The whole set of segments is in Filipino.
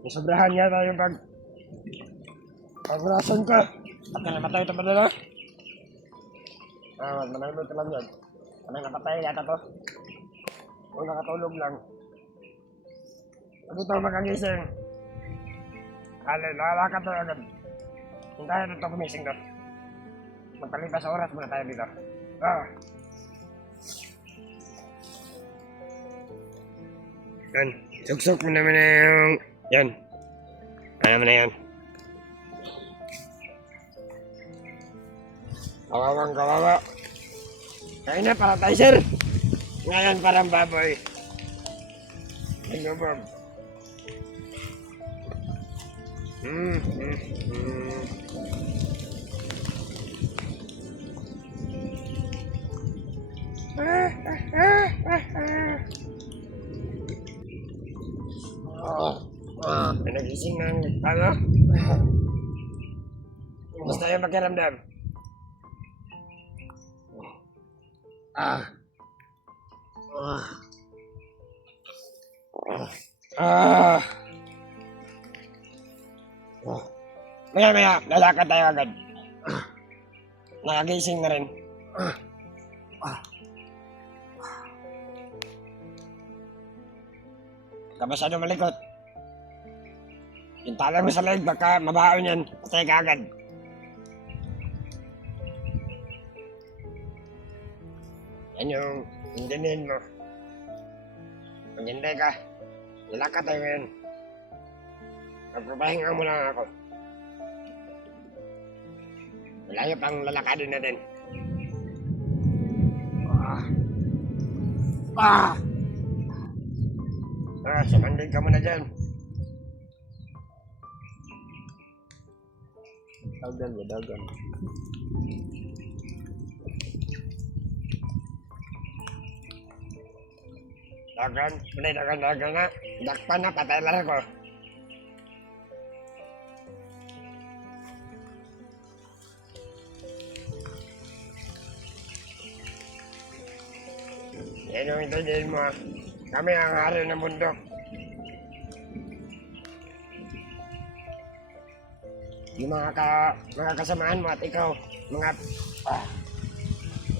Nasobrahan yata yung pag-rason ko. At namatay ito pa nila. Manahimik ka lang yan. Anong napatay yata to? O nakatulog lang. Pag ito makagising. Lalakad tayo agad. Hintayin na ito kumising to. Magpalipas sa oras muna tayo dito. Yan. Suksok mo naman na yung... Yan. Ano naman na yan. Kawawang kawawa. Kaya na para tayo, sir. Ngayon parang baboy. Nagubog. Nagising na ang ano? Basta yung pakiramdam. Maya, lalakad tayo agad. Nakagising na rin. Kabasado malikot. Yung tala mo sa leg, baka mabaon yan. Patay ka agad. Yan yung hindinin mo. Pag hindi ka, lalakad tayo ngayon. Magpapahinga mo lang ako. Malayo pang lalakadin natin. Sumandig ka muna dyan. Dagan. Dagan na. Dakpan na, patay lang ako. Yan yung intindihin mo. Kami ang hari ng bundok. Yung mga kasamaan mo at ikaw, mga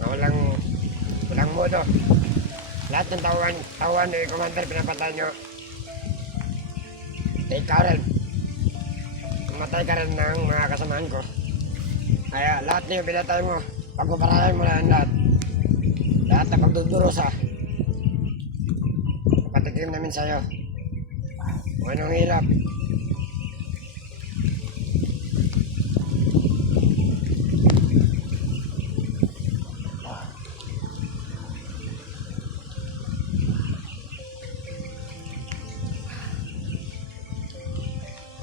walang modo. Lahat ng tawan ni Commander pinapatay nyo. Ikaw rin. Matay ka rin ng mga kasamaan ko. Kaya lahat niyo pinatay mo. Pagpaparayan mo lang lahat. Lahat na pagdudurusa. Patikim namin sa'yo. Kung anong hirap.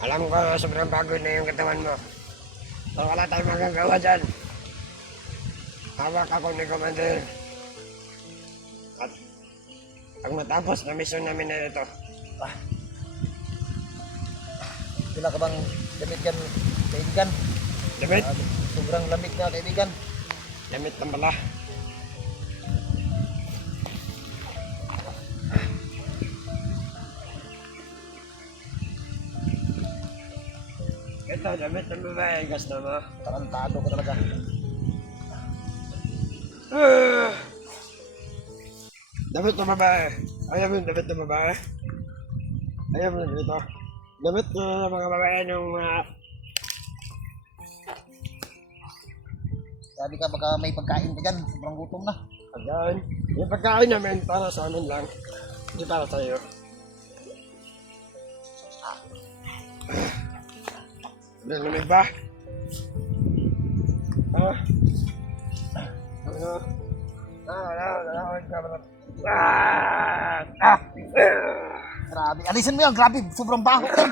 Alam ko sobrang pagod na yung katawan mo. So wala tayong magagawa dyan. Hawak ako ni Commander. At pag matapos na mission namin na ito. Sila ka bang damit yan, kaibigan? Damit? Sobrang lamig na, kaibigan. Damit ng bala. Ito, damit ng babae, gusto mo? Tarantado ko talaga. Damit ng babae. Ayaw mo yung damit ng babae. Ayaw mo yung dito. Damit ng mga babae ng mga... Sabi ka baka may pagkain ka dyan, sobrang gutom na. Ayan. Yung pagkain namin para sa amin lang. Hindi para sa iyo. Lamig ba? Grabe, alisin mo yan, grabe, sobrang baho yan.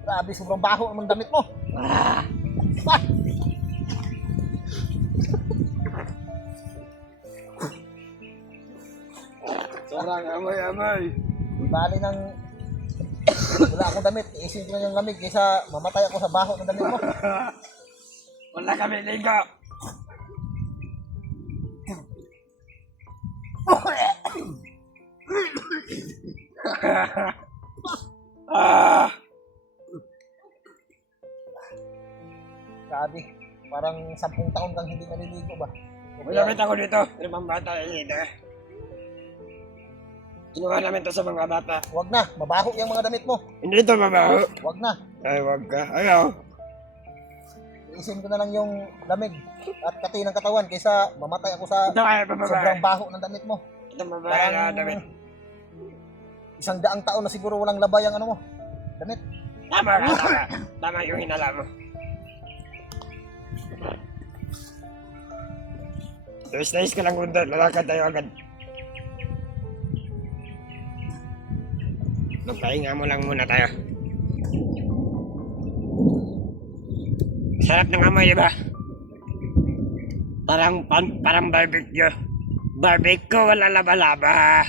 Grabe, sobrang baho ang damit mo. Sarang amoy-amoy. Bali ng wala akong damit, iisip ko na yung lamig kaysa mamatay ako sa baho ng damit mo. Wala kami ligo. Ah! Grabe. Parang 10 taon kang hindi naliligo ba? Malamit ako dito. Pero pang bata yun eh. Kinuha namin to sa mga bata. Wag na, mabaho yung mga damit mo. Hindi to mabaho. Wag na. Ay, wag ka. Ayaw. Iisin ko na lang yung lamig at kati ng katawan kaysa mamatay ako sa Ito kaya babae. sobrang baho ng damit mo. Ito babae na damit. 100 taon na siguro walang labay ang ano mo. Damit. Tama ka, tama. Tama yung hinala mo. Nice ka lang kunda. Lalakad tayo agad. Magpahinga mo lang muna tayo. Sarap ng amoy, diba? Parang barbecue. Barbecue, wala laba-laba.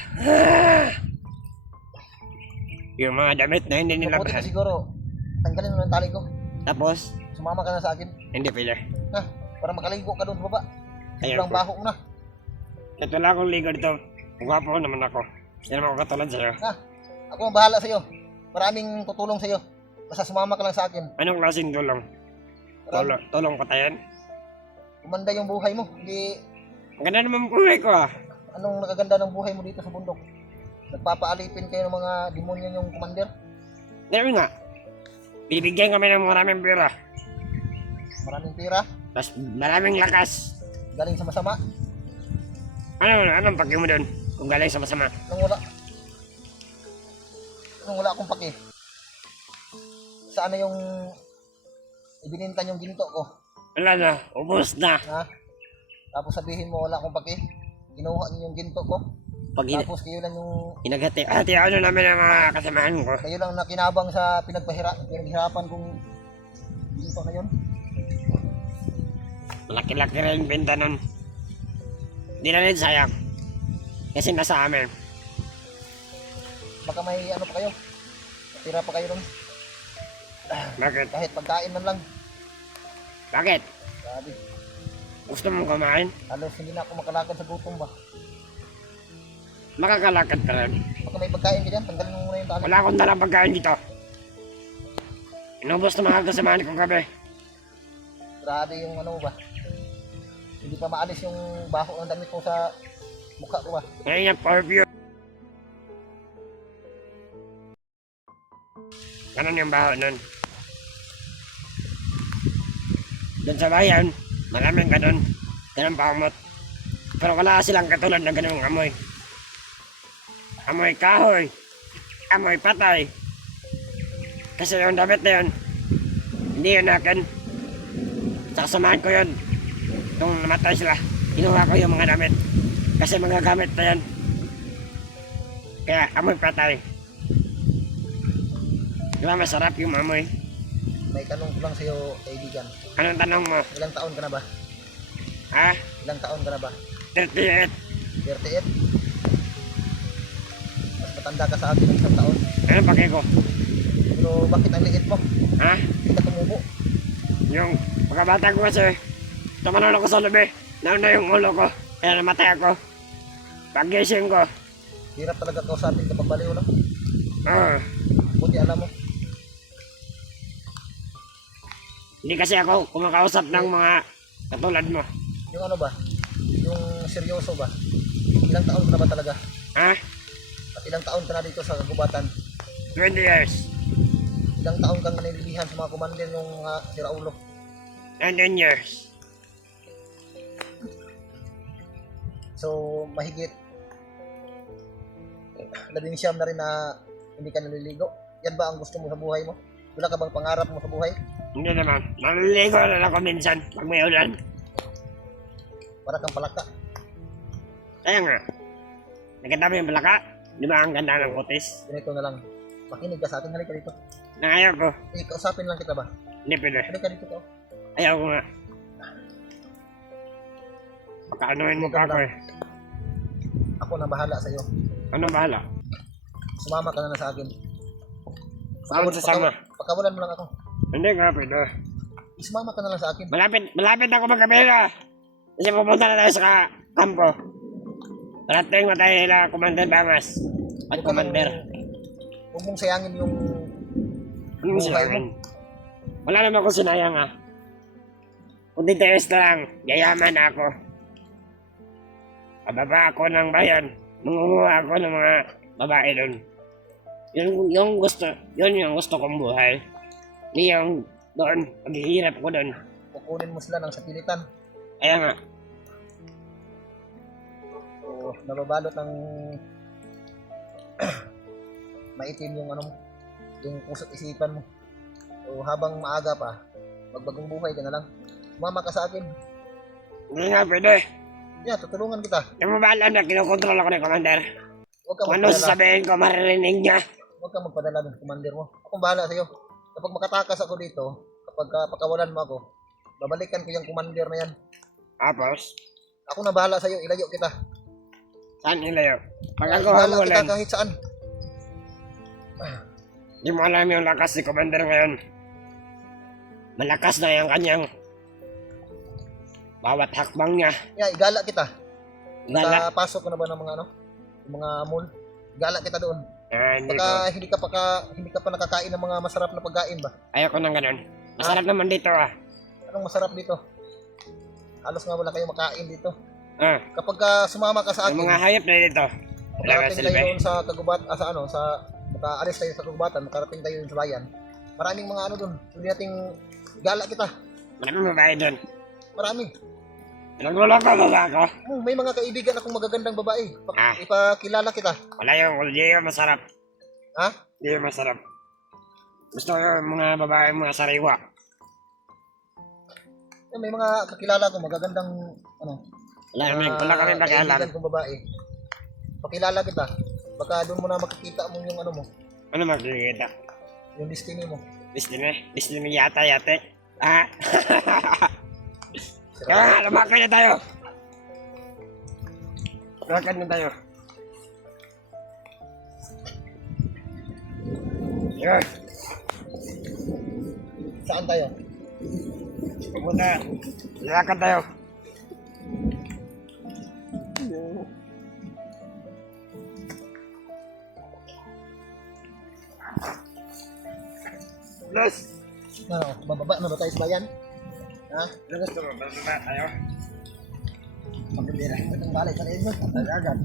Yung mga damit na hindi nila Mabuti bahal. pa siguro. Tanggalin mo ng tali ko. Tapos, Sumama ka na sa akin. hindi pila. Na, para makaligo ka doon sa baba. Ayaw Sobrang ko. baho mo na. Ito lang akong ligo dito. Gwapo naman ako. Hindi naman ako katulad sa'yo. Na, ako ang bahala sa'yo. Maraming tutulong sa'yo. Basta sumama ka lang sa akin. Anong klaseng tulong? Tulong patayan? Umanda yung buhay mo. Hindi, Ang ganda naman buhay ko ah. anong nakaganda ng buhay mo dito sa bundok? Nagpapaalipin kayo ng mga demonyo yung commander. Dahil nga, binibigyan kami ng maraming pera. Maraming pira. Tapos maraming lakas. Galing sa masama. Anong pagki mo doon? Kung galing sa masama. Nung wala akong paki. Saan na yung ibinintan yung ginto ko? Wala na, ubos na. Ha? Tapos sabihin mo wala akong paki. Kinuha niyo yung ginto ko. Pag Tapos kayo lang yung hati ano namin ang mga kasamahan ko. kayo lang nakinabang sa pinaghirapan kong ginto na yun. Malaki-laki rin benta nun. Hindi na rin sayang. Kasi nasa amin. Baka may ano pa kayo. Tira pa kayo ron. Bakit? Kahit pagkain man lang. Bakit? Sabi, Gusto mong kumain? halos hindi na ako makalakad sa gutom ba. Makakalakad ka rin. Baka may pagkain ka dyan, tanggalin mo muna yung tali. Wala akong dalang pagkain dito. Inubos na mga kasamahan kong gabi. Grabe yung ano ba. Hindi pa maalis yung baho ng damit mo sa mukha ko ba. Ngayon yung perfume. Ganun yung baho nun. Doon sa bayan, maraming ganun. Ganun paumot. Pero wala silang katulad na ganung amoy. Amoy kahoy. Amoy patay. Kasi yung damit na yun, hindi yun akin. Sa kasamahan ko yun. Nung namatay sila, kinuha ko yung mga damit. Kasi mga gamit na yun. Kaya amoy patay. Di ba masarap yung amoy? May tanong ko lang sa'yo, kaibigan. Anong tanong mo? Ilang taon ka na ba? Ha? Ilang taon ka na ba? 38. 38? Mas matanda ka sa akin ng isang taon. Anong pake ko? Pero bakit ang liit mo? Ha? Hindi ka tumubo. Yung pagkabata ko kasi, tumanon ako sa labi. Nauna yung ulo ko. Kaya namatay ako. Pag-gising ko. Hirap talaga kausapin kapag baliw, no? Ah, Buti alam mo. hindi kasi ako kumakausap ng mga katulad mo. Yung ano ba? Yung seryoso ba? Ilang taon ka na ba talaga? Ha? At ilang taon ka na dito sa kagubatan? 20 years. Ilang taon kang nanilihan sa mga commander ng mga siraulo? 19 years. So, mahigit 11 na rin na hindi ka naliligo. Yan ba ang gusto mo sa buhay mo? Wala ka bang pangarap mo sa buhay? Hindi naman. Naliligo na ako minsan pag may ulan. Para kang palaka. Kaya nga. Naganda mo yung balaka? Di ba ang ganda ng kutis? Ganito na lang. Makinig ka sa atin. Halika dito. Nangayaw ko. Eh, kausapin lang kita ba? Hindi pwede. Halika dito to. Ayaw ko nga. Pakaanuhin mo pa ako eh. Ako na bahala sa iyo. Anong bahala? Sumama ka na sa akin. Saan sasama? Pagkawalan mo lang ako. Hindi nga pwede. Sumama ka na lang sa akin. Malapit ako magkabila. Kasi pupunta na tayo sa kampo. Parating mo tayo nila Commander Bamas. At Commander. Huwag mong sayangin yung Anong buhay sinayang? Wala naman akong sinayang ah. Kundi tiis na lang, yayaman ako. Pababa ako ng bayan, mangunguha ako ng mga babae doon. Yun yung gusto kong buhay. Hindi yung doon, paghihirap ko doon. kukunin mo sila ng sapilitan. Kaya nga, So, nababalot ng maitim yung ano mo, yung puso't isipan mo. So, habang maaga pa, magbagong buhay ka na lang. Sumama ka sa akin. hindi nga pwede. Yeah, tutulungan kita. Yung mabahala na kinokontrol ako ng commander. Huwag ka Kung ano magpadala. sasabihin ko, maririnig niya. Huwag ka magpadala ng commander mo. Akong bahala sa'yo. Kapag makatakas ako dito, kapag pakawalan mo ako, babalikan ko yung commander na yan. Tapos, Ako na bahala sa'yo, ilayo kita. saan ilayo? Pag ako Bahala kita hamulan, kahit saan. di mo alam yung lakas ni commander ngayon. Malakas na yung kanyang bawat hakbang niya. Yeah, igala kita. Gala. Pasok ko na ba ng mga ano? Yung mga mall? Igala kita doon. Hindi ko. Baka hindi ka pa nakakain ng mga masarap na pagkain ba? Ayoko ng ganun. Masarap naman dito ah. Anong masarap dito? Halos nga wala kayong makain dito. Ah, Kapag sumama ka sa yung akin, mga hayop na dito. Wala ka makarating tayo silbi. doon sa kagubat, makaalis tayo sa kagubatan, makarating tayo doon sa bayan. Maraming mga ano doon. Hindi nating gala kita. Maraming babae doon. Marami. Nagluloko ba ako? May mga kaibigan akong magagandang babae. Ah. Ipakilala kita. Wala hindi yung masarap. Ha? Hindi yung masarap. Gusto ko yung mga babae mga sariwa. May mga kakilala ko magagandang ano. Wala kami pakialam. Kaibigan kong babae. Pakilala kita. Baka doon mo na makikita mo yung ano mo, Ano makikita? yung destiny mo. Destiny yate. Ah. Kaya lumakad na tayo. Lakad na tayo. Yan. Saan tayo? Pumunta. Lakad tayo. Plus, Ano, bababa na ba tayo sa bayan? Ha? ano gusto mo? Bababa tayo. Pagkabira. Itong balay sa rin mo. Agad.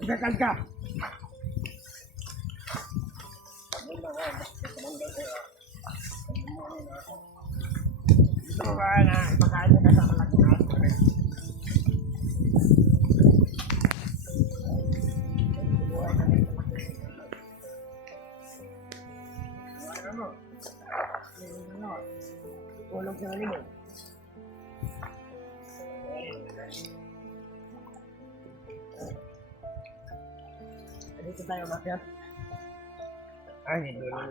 Magkakal ka. Gusto mo ba na ipakain ka sa malaking aso? Tulong sa kanila. Dito tayo bakit? Ay, hindi lang.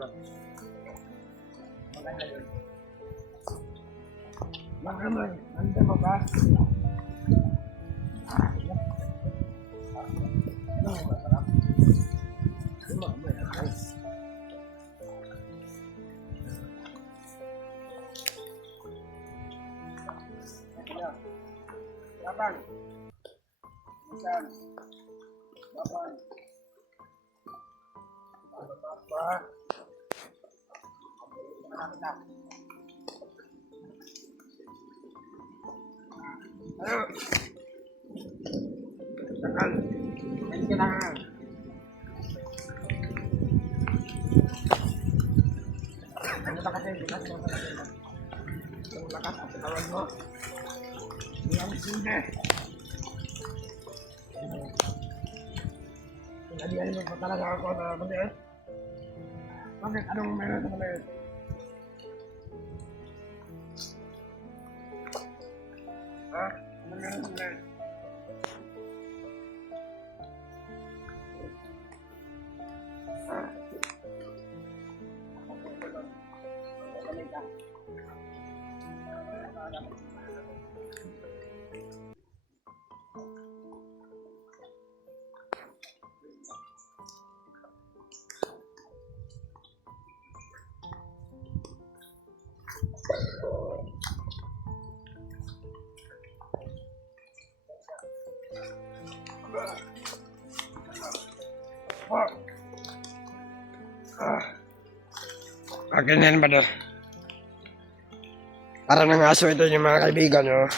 Maganda yun. Mga man, anda mo ba? Ano ang masarap? Ano ang masarap? Laban. Laban. Laban. Apa? Ayo. Takal. Kailangan. Ano ba kasi bukas mo sa kanila? Yung lakas at tawag mo. Yang sinde. Pinadihan mo pa talaga ako na maliit. Bakit? Anong meron sa maliit? Ha? Anong meron sa maliit? Ha? Akin yan ba do? Para ng aso ito yung mga kaibigan nyo.